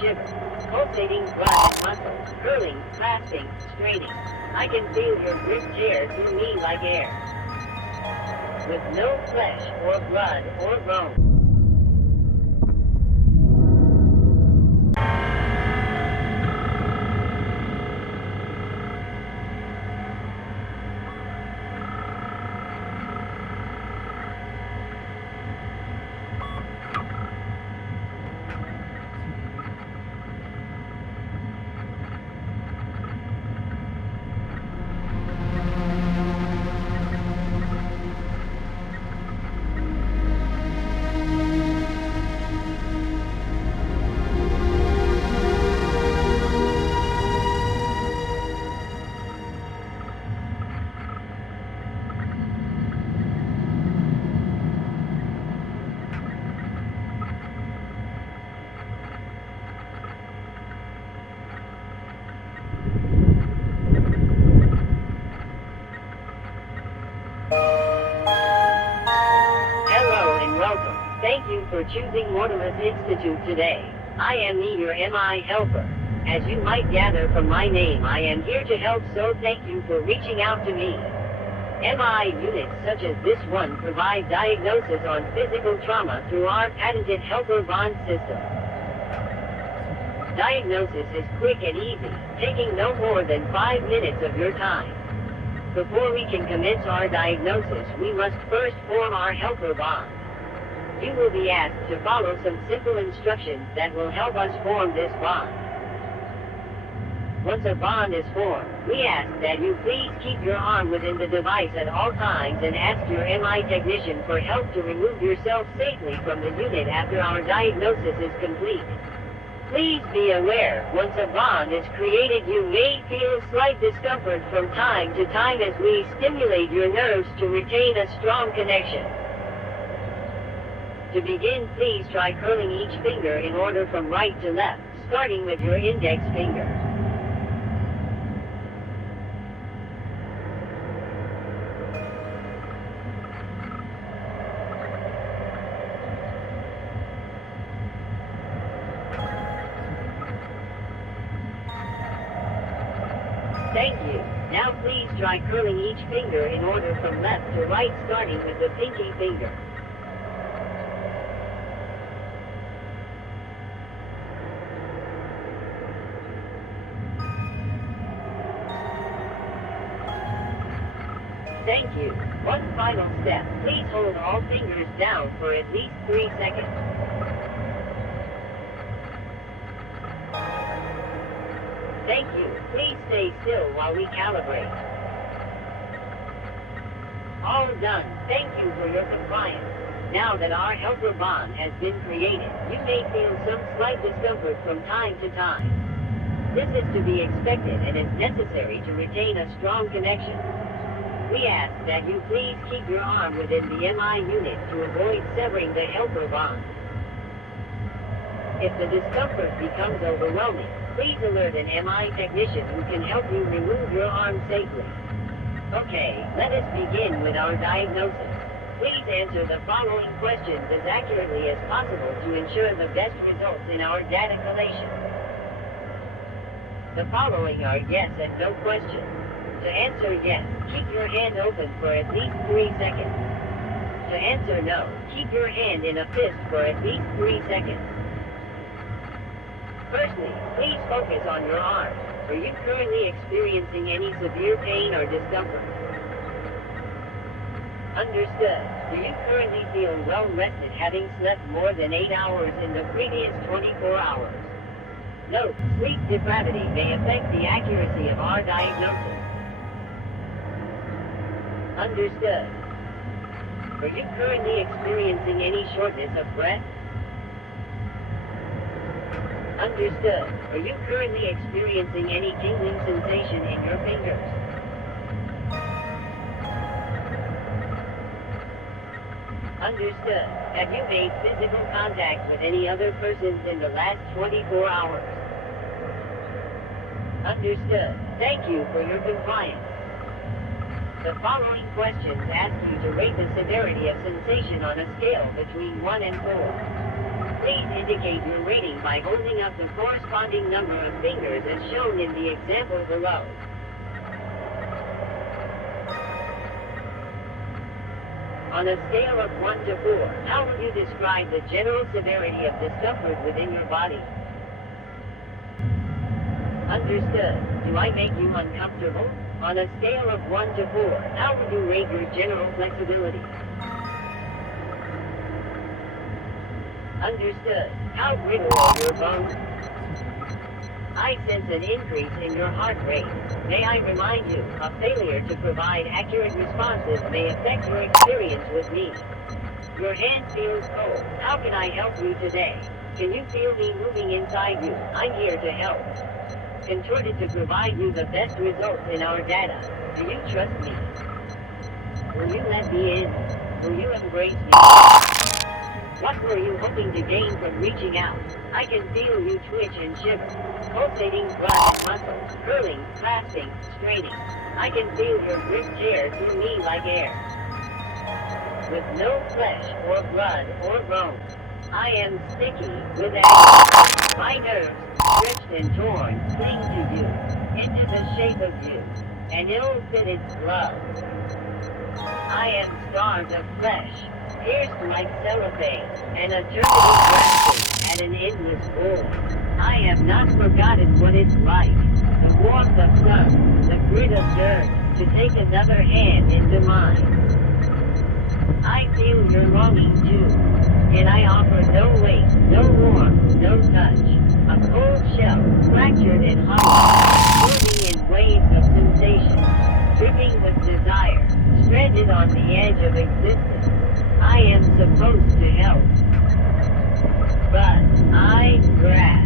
shiver, pulsating black muscles, curling, clasping, straining. I can feel your grip tear through me like air, with no flesh or blood or bone. Hello and welcome. Thank you for choosing Mortimus Institute today. I am your MI helper. As you might gather from my name, I am here to help, so thank you for reaching out to me. MI units such as this one provide diagnosis on physical trauma through our patented helper bond system. Diagnosis is quick and easy, taking no more than 5 minutes of your time. Before we can commence our diagnosis, we must first form our helper bond. You will be asked to follow some simple instructions that will help us form this bond. Once a bond is formed, we ask that you please keep your arm within the device at all times and ask your MI technician for help to remove yourself safely from the unit after our diagnosis is complete. Please be aware, once a bond is created, you may feel slight discomfort from time to time as we stimulate your nerves to retain a strong connection. To begin, please try curling each finger in order from right to left, starting with your index finger. Thank you. Now please try curling each finger in order from left to right, starting with the pinky finger. Thank you. One final step. Please hold all fingers down for at least 3 seconds. Thank you. Please stay still while we calibrate. All done. Thank you for your compliance. Now that our helper bond has been created, you may feel some slight discomfort from time to time. This is to be expected and is necessary to retain a strong connection. We ask that you please keep your arm within the MI unit to avoid severing the helper bond. If the discomfort becomes overwhelming, please alert an MI technician who can help you remove your arm safely. Okay, let us begin with our diagnosis. Please answer the following questions as accurately as possible to ensure the best results in our data collation. The following are yes and no questions. To answer yes, keep your hand open for at least 3 seconds. To answer no, keep your hand in a fist for at least 3 seconds. Firstly, please focus on your arm. Are you currently experiencing any severe pain or discomfort? Understood. Do you currently feel well rested, having slept more than 8 hours in the previous 24 hours? Note, sleep depravity may affect the accuracy of our diagnosis. Understood. Are you currently experiencing any shortness of breath? Understood. Are you currently experiencing any tingling sensation in your fingers? Understood. Have you made physical contact with any other persons in the last 24 hours? Understood. Thank you for your compliance. The following questions ask you to rate the severity of sensation on a scale between 1 and 4. Please indicate your rating by holding up the corresponding number of fingers as shown in the example below. On a scale of 1 to 4, how would you describe the general severity of discomfort within your body? Understood. Do I make you uncomfortable? On a scale of 1 to 4, how would you rate your general flexibility? Understood. How brittle are your bones? I sense an increase in your heart rate. May I remind you, a failure to provide accurate responses may affect your experience with me. Your hand feels cold. How can I help you today? Can you feel me moving inside you? I'm here to help. Contorted to provide you the best results in our data. Do you trust me? Will you let me in? Will you embrace me? What were you hoping to gain from reaching out? I can feel you twitch and shiver. Pulsating blood and muscles, curling, clasping, straining. I can feel your grip tear through me like air. With no flesh or blood or bone, I am sticky with agony. My nerves, stretched and torn, cling to you, into the shape of you, an ill-fitted glove. I am starved of flesh, pierced like cellophane, an eternity grasping at an endless goal. I have not forgotten what it's like, the warmth of sun, the grit of dirt, to take another hand into mine. I feel your longing too, and I offer no weight, no warmth, no touch. A cold shell, fractured and hollow, moving in waves of sensation, dripping with desire, stranded on the edge of existence. I am supposed to help, but I grasp.